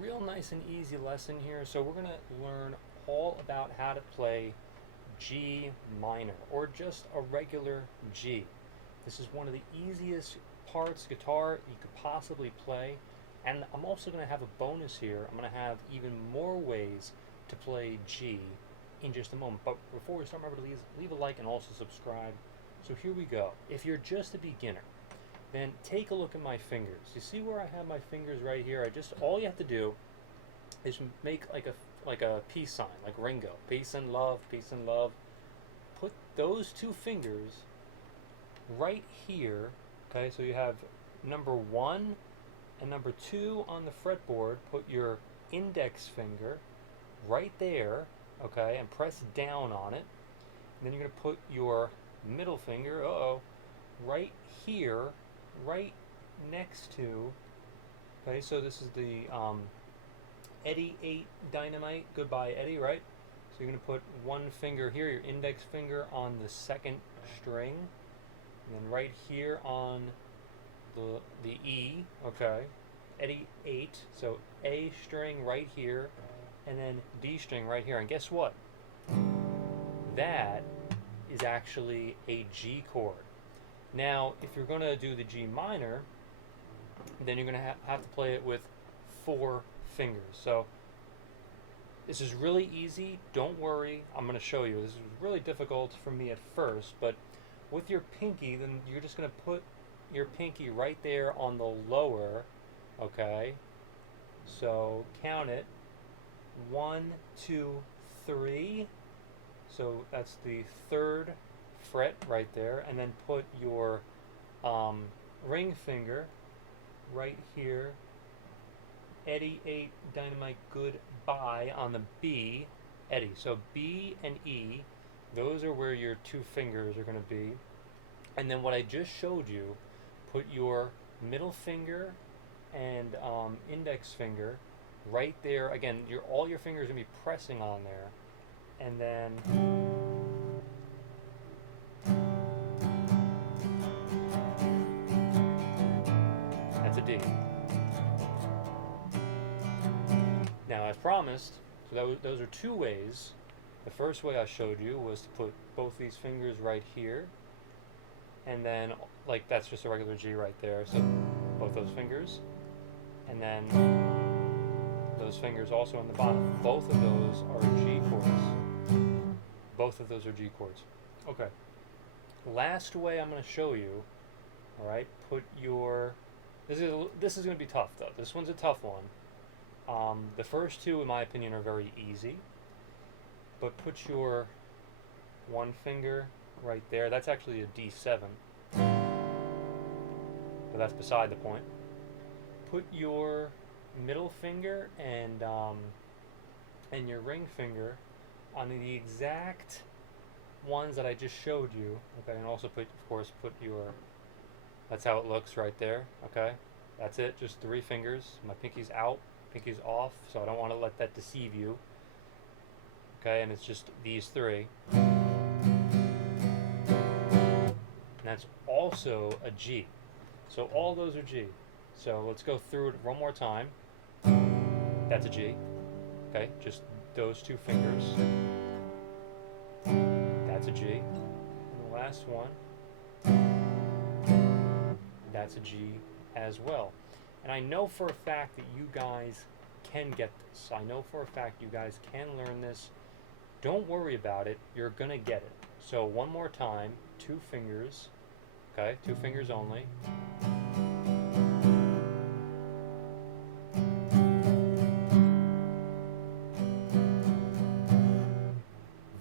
Real nice and easy lesson here. So we're going to learn all about how to play G minor, or just a regular G. This is one of the easiest parts guitar you could possibly play. And I'm also going to have a bonus here. I'm going to have even more ways to play G in just a moment. But before we start, remember to leave a like and also subscribe. So here we go. If you're just a beginner, then take a look at my fingers. You see where I have my fingers right here? All you have to do is make like a peace sign, like Ringo. Peace and love, peace and love. Put those two fingers right here. Okay, so you have number 1 and number 2 on the fretboard. Put your index finger right there, okay, and press down on it. And then you're going to put your middle finger, right here, right next to, okay, so this is the Eddie 8 Dynamite, Goodbye Eddie, right? So you're going to put one finger here, your index finger on the second string, and then right here on the E, okay, Eddie 8, so A string right here, and then D string right here. And guess what? That is actually a G chord. Now, if you're going to do the G minor, then you're going to have to play it with 4 fingers. So this is really easy. Don't worry. I'm going to show you. This is really difficult for me at first, but with your pinky, then you're just going to put your pinky right there on the lower, okay? So count it. 1, 2, 3. So that's the 3rd fret right there, and then put your ring finger right here, Eddie 8 Dynamite Goodbye on the B, Eddie. So B and E, those are where your 2 fingers are going to be. And then what I just showed you, put your middle finger and index finger right there. Again, all your fingers are going to be pressing on there. And then that's a D. Now, as promised, so those are 2 ways. The first way I showed you was to put both these fingers right here, and then, like, that's just a regular G right there. So both those fingers, and then those fingers also on the bottom. Both of those are G chords. Both of those are G chords. Okay. Last way I'm going to show you. All right. Put your. This is going to be tough though. This one's a tough one. The first 2, in my opinion, are very easy. But put your 1 finger right there. That's actually a D7. But that's beside the point. Put your middle finger and your ring finger on the exact ones that I just showed you. Okay, and also put your. That's how it looks right there. Okay, that's it. Just 3 fingers. My pinky's out, pinky's off, so I don't want to let that deceive you. Okay, and it's just these 3. And that's also a G. So all those are G. So let's go through it one more time. That's a G. Okay, just those 2 fingers. That's a G. And the last one, that's a G as well. And I know for a fact that you guys can get this. I know for a fact you guys can learn this. Don't worry about it. You're going to get it. So one more time, 2 fingers. Okay, 2 fingers only.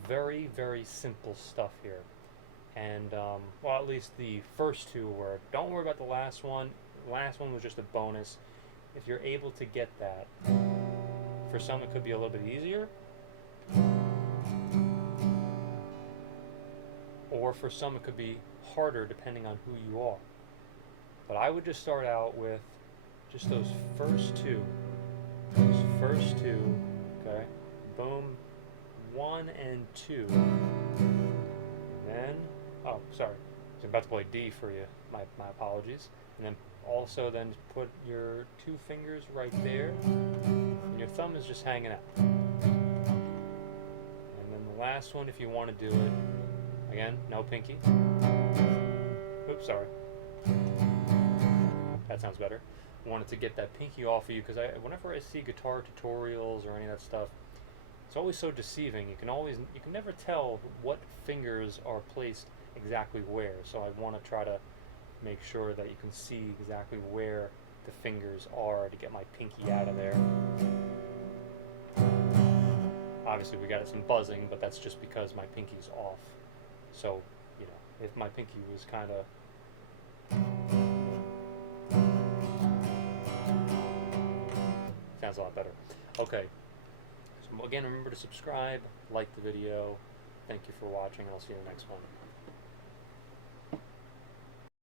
Very, very simple stuff here. And, well, at least the first 2 were. Don't worry about the last one. The last one was just a bonus. If you're able to get that, for some it could be a little bit easier. Or for some it could be harder depending on who you are. But I would just start out with just those first 2. Those first 2, okay? Boom. 1 and 2. Then, oh, sorry. I was about to play D for you. My apologies. And then Also then put your 2 fingers right there, and your thumb is just hanging out. And then the last one, if you want to do it, again, no pinky. Oops, sorry. That sounds better. I wanted to get that pinky off of you because whenever I see guitar tutorials or any of that stuff, it's always so deceiving. You can never tell what fingers are placed exactly where. So I want to try to make sure that you can see exactly where the fingers are to get my pinky out of there. Obviously we got some buzzing, but that's just because my pinky's off. So, you know, if my pinky was kind of sounds a lot better. Okay. So again, remember to subscribe, like the video. Thank you for watching. I'll see you in the next one.